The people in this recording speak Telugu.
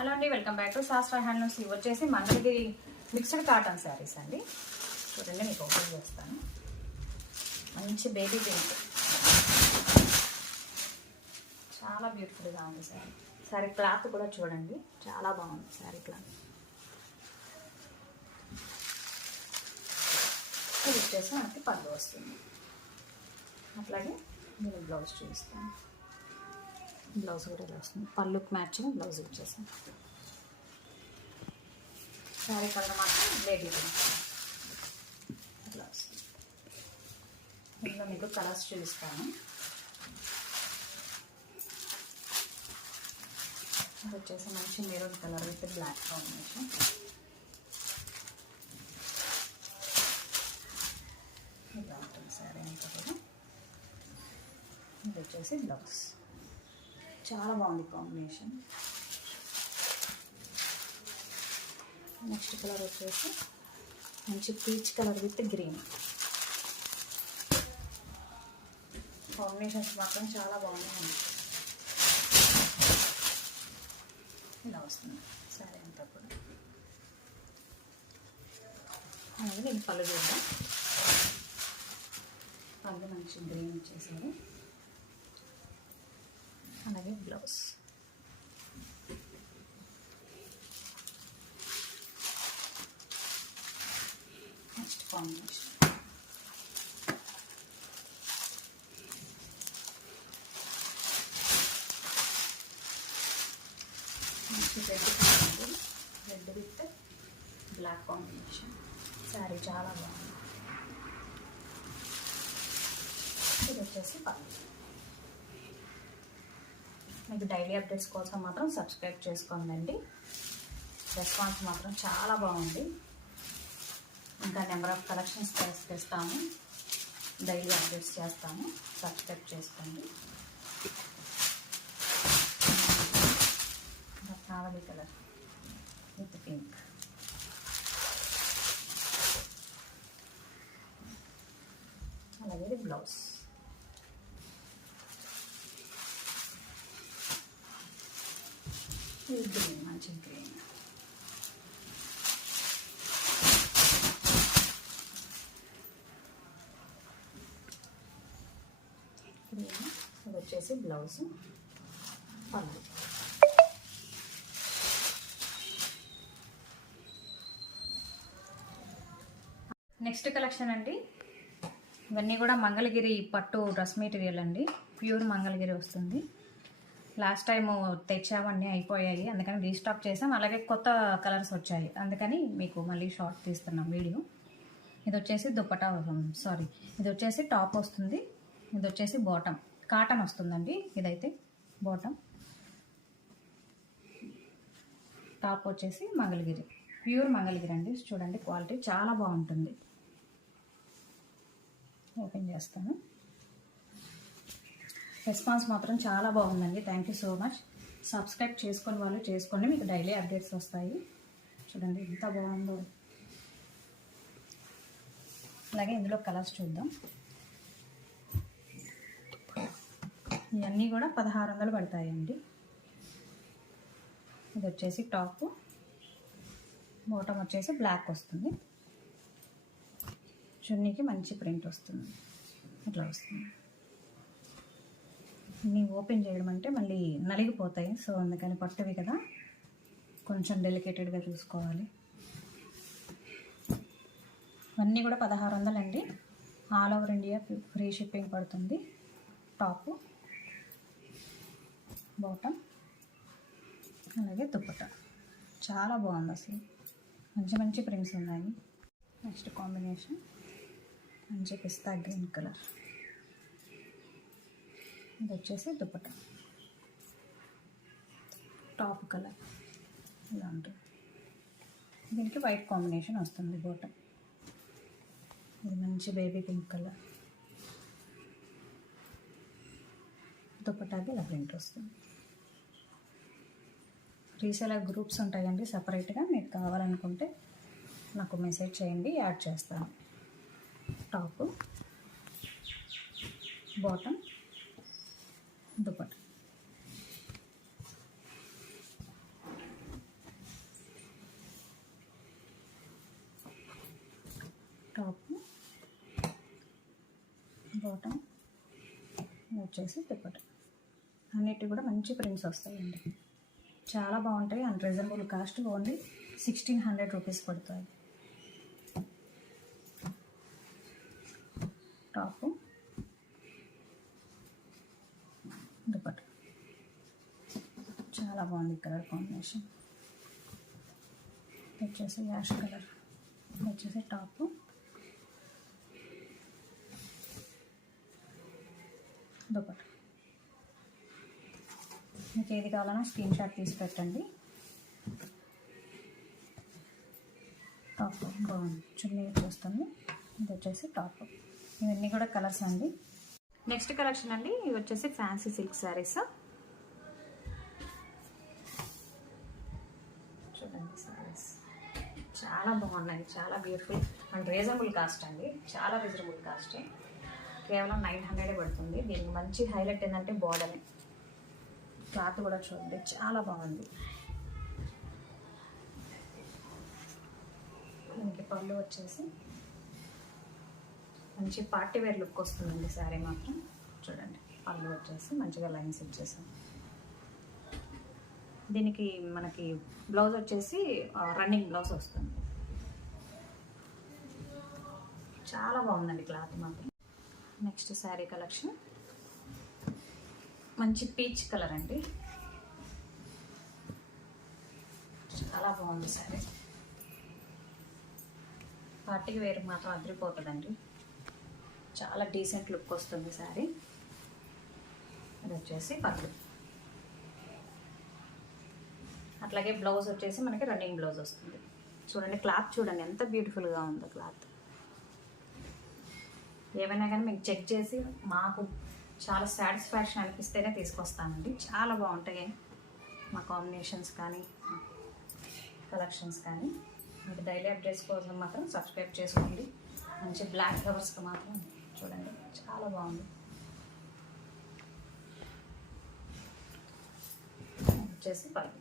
హలో అండి, వెల్కమ్ బ్యాక్ టు శాస్త్ర హ్యాండ్లూమ్స్. ఇవి వచ్చేసి మంగళగిరి మిక్స్డ్ కాటన్ శారీస్ అండి. చూడండి, మీకు ఓపెన్ చేస్తాను. మంచి బేబీ పింక్, చాలా బ్యూటిఫుల్గా ఉంది శారీ. శారీ క్లాత్ కూడా చూడండి, చాలా బాగుంది శారీ క్లాత్. ఇది వచ్చేసి మనకి పళ్ళు వస్తుంది. అట్లాగే నేను బ్లౌజ్ చూపిస్తాను. బ్లౌజ్ కూడా ఇలా వస్తుంది, పళ్ళుకి మ్యాచింగ్ బ్లౌజ్ ఇచ్చేసాను. శారీ కలర్ మాత్రం బేబీ పింక్ అట్లా వస్తుంది. ఇందులో మీకు కలర్స్ చూపిస్తాను. ఇది వచ్చేసి మంచి maroon colour with black combination. ఇలా ఉంటుంది శారీ అంతా కూడా. ఇది వచ్చేసి బ్లౌజ్, చాలా బాగుంది కాంబినేషన్. నెక్స్ట్ కలర్ వచ్చేసి మంచి peach colour with green. Combinations మాత్రం చాలా బాగున్నాయి. ఇలా వస్తుంది శారీ అంతా కూడా. అలాగే నేను పళ్ళు చూద్దాం. పళ్ళు మంచి గ్రీన్ ఇచ్చేసారు. అలాగే బ్లౌజ్, నెక్స్ట్ కాంబినేషన్ మంచి red with black combination. Sari చాలా బాగుంది. ఇది వచ్చేసి పళ్ళు. మీకు డైలీ అప్డేట్స్ కోసం మాత్రం సబ్స్క్రైబ్ చేసుకోండి. రెస్పాన్స్ మాత్రం చాలా బాగుంది. ఇంకా నెంబర్ ఆఫ్ కలెక్షన్స్ తెస్తాము, డైలీ అప్డేట్స్ చేస్తాము. సబ్స్క్రైబ్ చేసుకోండి. కావాలి కలర్ విత్ పింక్. అలాగే బ్లౌజ్, గ్రీన్, మంచి గ్రీన్. ఇది వచ్చేసి బ్లౌజ్, పళ్ళు. నెక్స్ట్ కలెక్షన్ అండి. ఇవన్నీ కూడా మంగళగిరి పట్టు డ్రెస్ మెటీరియల్ అండి. ప్యూర్ మంగళగిరి వస్తుంది. లాస్ట్ టైం తెచ్చామన్నీ అయిపోయాయి, అందుకని రీస్టాక్ చేసాం. అలాగే కొత్త కలర్స్ వచ్చాయి, అందుకని మీకు మళ్ళీ షార్ట్ తీస్తున్నాం వీడియో. ఇది వచ్చేసి దుపట్టా, ఇది వచ్చేసి టాప్ వస్తుంది. ఇది వచ్చేసి బాటమ్ కాటన్ వస్తుందండి. ఇదైతే బాటమ్, టాప్ వచ్చేసి మంగళగిరి, ప్యూర్ మంగళగిరి అండి. చూడండి, క్వాలిటీ చాలా బాగుంటుంది. ఓపెన్ చేస్తాను. రెస్పాన్స్ మాత్రం చాలా బాగుందండి. Thank you so much. Subscribe చేసుకొని వాళ్ళు చేసుకోండి, మీకు డైలీ అప్డేట్స్ వస్తాయి. చూడండి ఎంత బాగుందో. అలాగే ఇందులో కలర్స్ చూద్దాం. ఇవన్నీ కూడా 1600 పడతాయండి. ఇది వచ్చేసి టాప్, బాటమ్ వచ్చేసి బ్లాక్ వస్తుంది. చున్నీకి మంచి ప్రింట్ వస్తుంది, ఇట్లా వస్తుంది. ఇన్ని ఓపెన్ చేయడం అంటే మళ్ళీ నలిగిపోతాయి, సో అందుకని పట్టువి కదా, కొంచెం డెలికేటెడ్గా చూసుకోవాలి. అన్నీ కూడా 1600 అండి. All over India free shipping పడుతుంది. టాప్, బాటమ్, అలాగే దుపట్టా చాలా బాగుంది. అసలు మంచి మంచి ప్రింట్స్ ఉన్నాయి. నెక్స్ట్ కాంబినేషన్ మంచి పిస్తా గ్రీన్ కలర్. ఇది వచ్చేసి దుపట్టా, టాప్ కలర్ ఇలా ఉంటుంది. దీనికి వైట్ కాంబినేషన్ వస్తుంది బాటమ్. ఇది మంచి బేబీ పింక్ కలర్. దుపట్టాకి ఇలా ప్రింట్ వస్తుంది. రీసేలర్ గ్రూప్స్ ఉంటాయండి సపరేట్గా, మీకు కావాలనుకుంటే నాకు మెసేజ్ చేయండి, యాడ్ చేస్తాను. Top, bottom, dupatta. వచ్చేసి దుప్పటి. అన్నిటి కూడా మంచి ప్రింట్స్ వస్తాయండి, చాలా బాగుంటాయి. And reasonable cost, only 1600 rupees పడుతుంది. టాపు, దుప్పటి చాలా బాగుంది కలర్ కాంబినేషన్. వచ్చేసి యాష్ కలర్, వచ్చేసి టాపు, దుప్పటి. మీకు ఏది కావాలన్నా స్క్రీన్ షాట్ తీసి పెట్టండి. టాప్ బాగుంది, చున్నీ వచ్చేస్తుంది. ఇది వచ్చేసి టాప్. ఇవన్నీ కూడా కలర్స్ అండి. నెక్స్ట్ కలెక్షన్ అండి, ఇవి వచ్చేసి ఫ్యాన్సీ సిల్క్ శారీస్. చూడండి శారీస్ చాలా బాగున్నాయి, చాలా బ్యూటిఫుల్ అండ్ రీజనబుల్ కాస్ట్ అండి, చాలా రీజనబుల్ కాస్ట్. కేవలం 900 పడుతుంది. దీనికి మంచి హైలైట్ ఏంటంటే బోర్డర్, క్లాత్ కూడా చూడండి చాలా బాగుంది. దీనికి పళ్ళు వచ్చేసి మంచి పార్టీ వేర్ లుక్ వస్తుందండి. శారీ మాత్రం చూడండి, పళ్ళు వచ్చేసి మంచిగా లైన్స్ ఇచ్చేసాం. దీనికి మనకి బ్లౌజ్ వచ్చేసి రన్నింగ్ బ్లౌజ్ వస్తుంది. చాలా బాగుందండి క్లాత్ మాత్రం. నెక్స్ట్ శారీ కలెక్షన్ మంచి పీచ్ కలర్ అండి, చాలా బాగుంది శారీ. పార్టీకి వేరు మాత్రం అదిరిపోతుందండి, చాలా డీసెంట్ లుక్ వస్తుంది శారీ. అది వచ్చేసి పళ్ళు, అట్లాగే బ్లౌజ్ వచ్చేసి మనకి రన్నింగ్ బ్లౌజ్ వస్తుంది. చూడండి క్లాత్ చూడండి ఎంత బ్యూటిఫుల్గా ఉందో క్లాత్. ఏమైనా కానీ మీకు చెక్ చేసి మాకు చాలా సాటిస్ఫాక్షన్ అనిపిస్తేనే తీసుకొస్తానండి. చాలా బాగుంటాయి మా కాంబినేషన్స్ కానీ కలెక్షన్స్ కానీ. మీకు డైలీ అప్డేట్స్ కోసం మాత్రం సబ్స్క్రైబ్ చేసుకోండి. మంచి బ్లాక్ కవర్స్కి మాత్రం చూడండి చాలా బాగుంది. వచ్చేసి పళ్ళు.